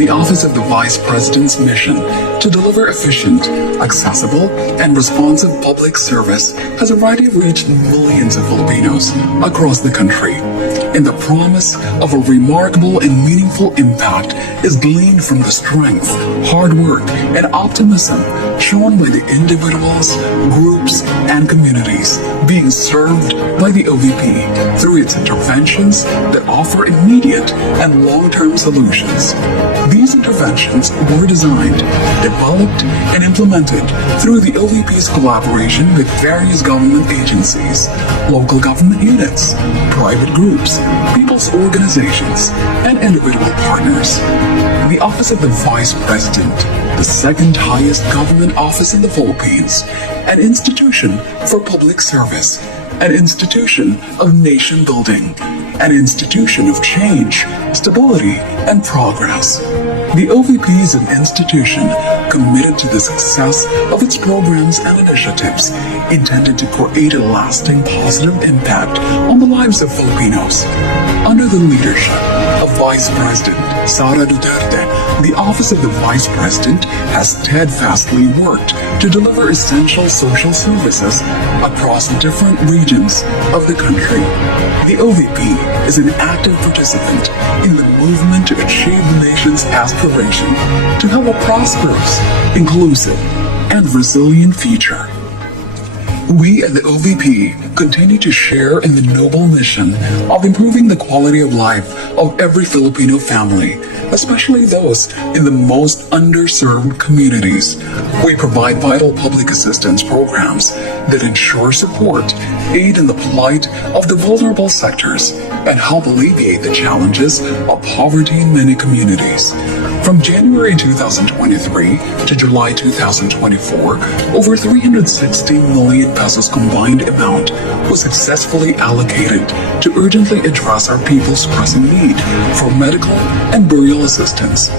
The Office of the Vice President's mission to deliver efficient, accessible, and responsive public service has already reached millions of Filipinos across the country. And the promise of a remarkable and meaningful impact is gleaned from the strength, hard work, and optimism shown by the individuals, groups, and communities being served by the OVP through its interventions that offer immediate and long-term solutions. These interventions were designed, developed, and implemented through the OVP's collaboration with various government agencies, local government units, private groups, people's organizations, and individual partners. The Office of the Vice President, the second highest government office in the Philippines, an institution for public service, an institution of nation building, an institution of change, stability, and progress. The OVP is an institution committed to the success of its programs and initiatives intended to create a lasting positive impact on the lives of Filipinos. Under the leadership of Vice President Sara Duterte, the Office of the Vice President has steadfastly worked to deliver essential social services across different regions of the country. The OVP is an active participant in the movement to achieve the nation's aspiration to have a prosperous, inclusive, and resilient future. We at the OVP continue to share in the noble mission of improving the quality of life of every Filipino family, especially those in the most underserved communities. We provide vital public assistance programs that ensure support, aid in the plight of the vulnerable sectors, and help alleviate the challenges of poverty in many communities. From January 2023 to July 2024, over 360 million pesos combined amount was successfully allocated to urgently address our people's pressing need for medical and burial assistance.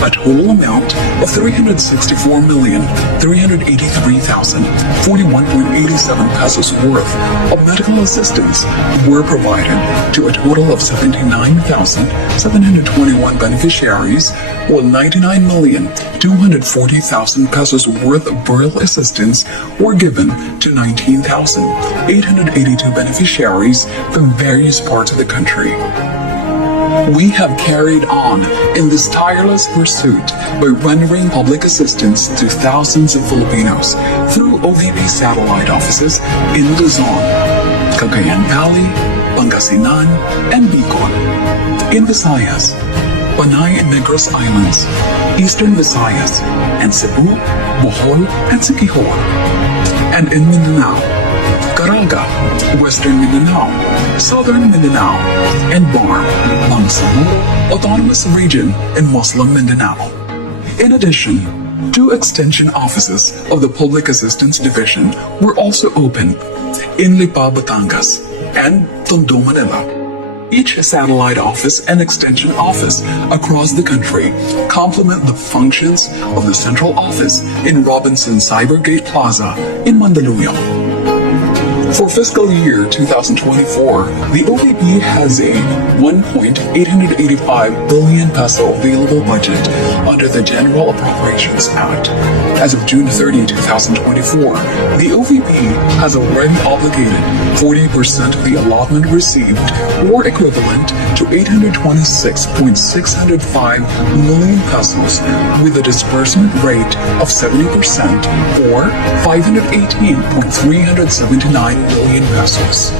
A total amount of 364,383,041.87 pesos worth of medical assistance were provided to a total of 79,721 beneficiaries, while 99,240,000 pesos worth of burial assistance were given to 19,882 beneficiaries from various parts of the country. We have carried on in this tireless pursuit by rendering public assistance to thousands of Filipinos through OVP satellite offices in Luzon, Cagayan Valley, Pangasinan, and Bicol. In Visayas, Panay and Negros Islands, Eastern Visayas, and Cebu, Bohol, and Siquijor. And in Mindanao, Caraga, Western Mindanao, Southern Mindanao, and Bar, Bangsamoro Autonomous Region in Muslim Mindanao. In addition, 2 extension offices of the Public Assistance Division were also opened in Lipa, Batangas, and Tondo, Manila. Each satellite office and extension office across the country complement the functions of the central office in Robinson Cybergate Plaza in Mandaluyong. For fiscal year 2024, the OVP has a 1.885 billion peso available budget under the General Appropriations Act. As of June 30, 2024, the OVP has already obligated 40% of the allotment received, or equivalent to 826.605 million pesos, with a disbursement rate of 70%, or 518.379 million pesos.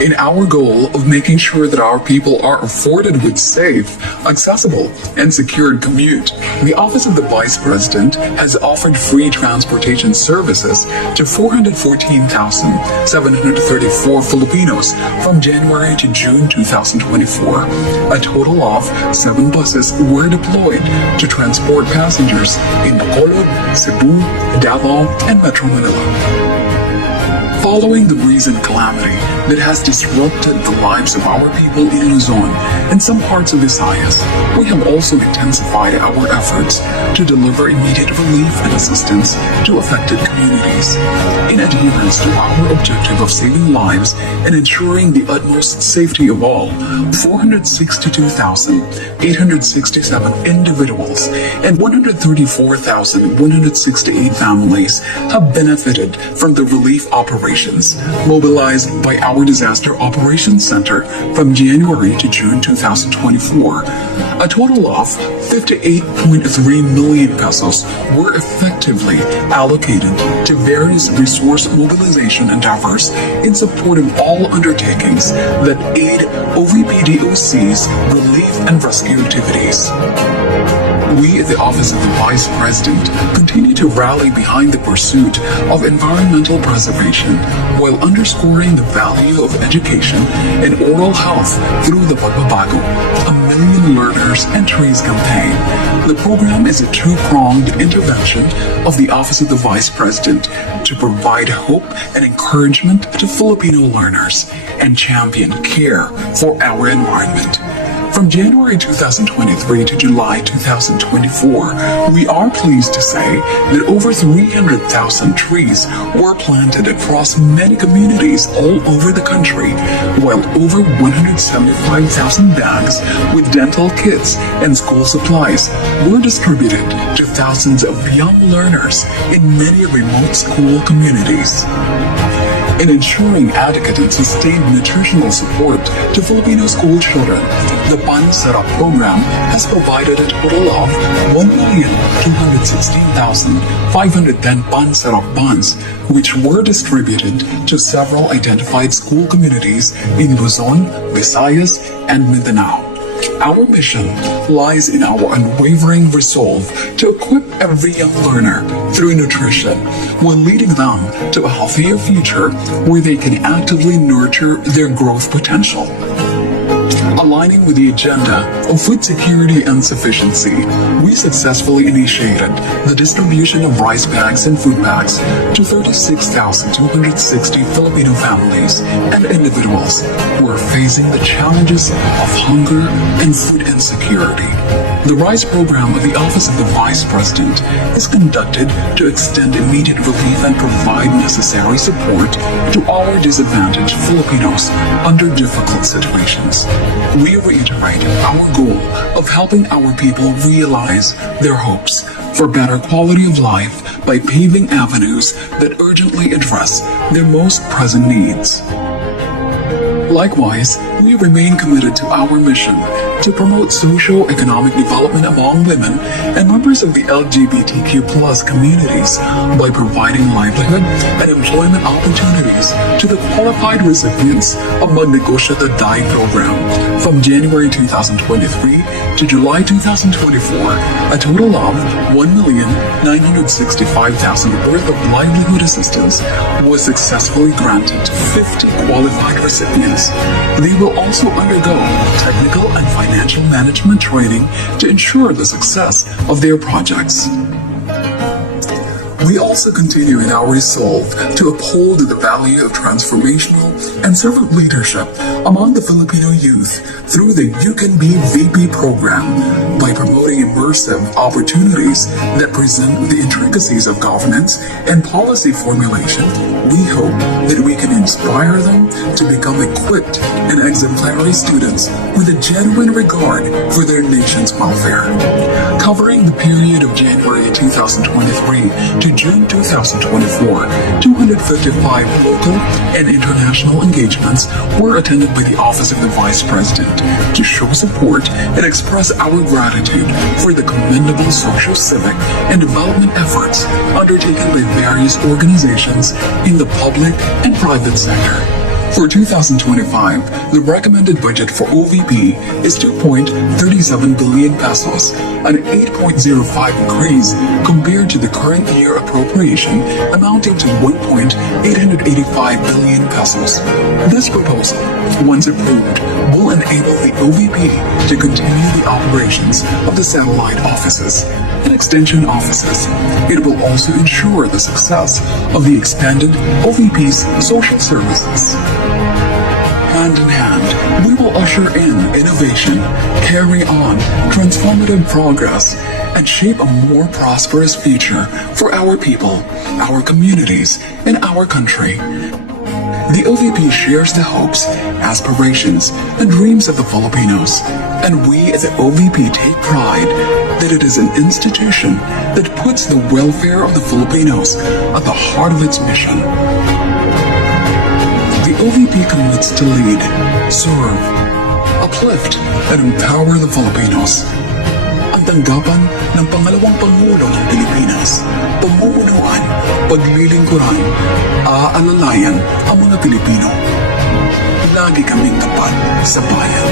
In our goal of making sure that our people are afforded with safe, accessible, and secured commute, the Office of the Vice President has offered free transportation services to 414,734 Filipinos from January to June 2024. A total of 7 buses were deployed to transport passengers in Bacolod, Cebu, Davao, and Metro Manila. Following the recent calamity that has disrupted the lives of our people in Luzon and some parts of Visayas, we have also intensified our efforts to deliver immediate relief and assistance to affected communities. In adherence to our objective of saving lives and ensuring the utmost safety of all, 462,867 individuals and 134,168 families have benefited from the relief operations mobilized by our Disaster Operations Center from January to June 2024. A total of 58.3 million pesos were effectively allocated to various resource mobilization endeavors in support of all undertakings that aid OVP-DOC's relief and rescue activities. We at the Office of the Vice President continue to rally behind the pursuit of environmental preservation while underscoring the value of education and oral health through the Pagbabago, a Million Learners and Trees campaign. The program is a two-pronged intervention of the Office of the Vice President to provide hope and encouragement to Filipino learners and champion care for our environment. From January 2023 to July 2024, we are pleased to say that over 300,000 trees were planted across many communities all over the country, while over 175,000 bags with dental kits and school supplies were distributed to thousands of young learners in many remote school communities. In ensuring adequate and sustained nutritional support to Filipino school children, the Pan Setup program has provided a total of 1,216,510 Pan Setup buns, which were distributed to several identified school communities in Luzon, Visayas, and Mindanao. Our mission lies in our unwavering resolve to equip every young learner through nutrition while leading them to a healthier future where they can actively nurture their growth potential. Aligning with the agenda of food security and sufficiency, we successfully initiated the distribution of rice bags and food bags to 36,260 Filipino families and individuals who are facing the challenges of hunger and food insecurity. The RISE program of the Office of the Vice President is conducted to extend immediate relief and provide necessary support to our disadvantaged Filipinos under difficult situations. We reiterate our goal of helping our people realize their hopes for better quality of life by paving avenues that urgently address their most present needs. Likewise, we remain committed to our mission to promote socio-economic development among women and members of the LGBTQ+ communities by providing livelihood and employment opportunities to the qualified recipients of Magnegosyo the DAI program. From January 2023 to July 2024, a total of 1,965,000 worth of livelihood assistance was successfully granted to 50 qualified recipients. They will also undergo technical and financial management training to ensure the success of their projects. We also continue in our resolve to uphold the value of transformational and servant leadership among the Filipino youth through the You Can Be VP program by promoting immersive opportunities that present the intricacies of governance and policy formulation. We hope that we can inspire them to become equipped and exemplary students with a genuine regard for their nation's welfare. Covering the period of January 2023 to June 2024, 255 local and international engagements were attended by the Office of the Vice President to show support and express our gratitude for the commendable social, civic, and development efforts undertaken by various organizations in the public and private sector. For 2025, the recommended budget for OVP is 2.37 billion pesos, an 8.05 increase compared to the current year appropriation amounting to 1.885 billion pesos. This proposal, once approved, will enable the OVP to continue the operations of the satellite offices. and extension offices. It will also ensure the success of the expanded OVP's social services. Hand in hand, we will usher in innovation, carry on transformative progress, and shape a more prosperous future for our people, our communities, and our country. The OVP shares the hopes, aspirations, and dreams of the Filipinos, and we at the OVP take pride that it is an institution that puts the welfare of the Filipinos at the heart of its mission. The OVP commits to lead, serve, uplift, and empower the Filipinos. Ang tanggapan ng pangalawang Pangulo ng Pilipinas, pamumunuan, paglilingkuran, aalalayan ang mga Pilipino. Lagi kaming tapat sa bayan.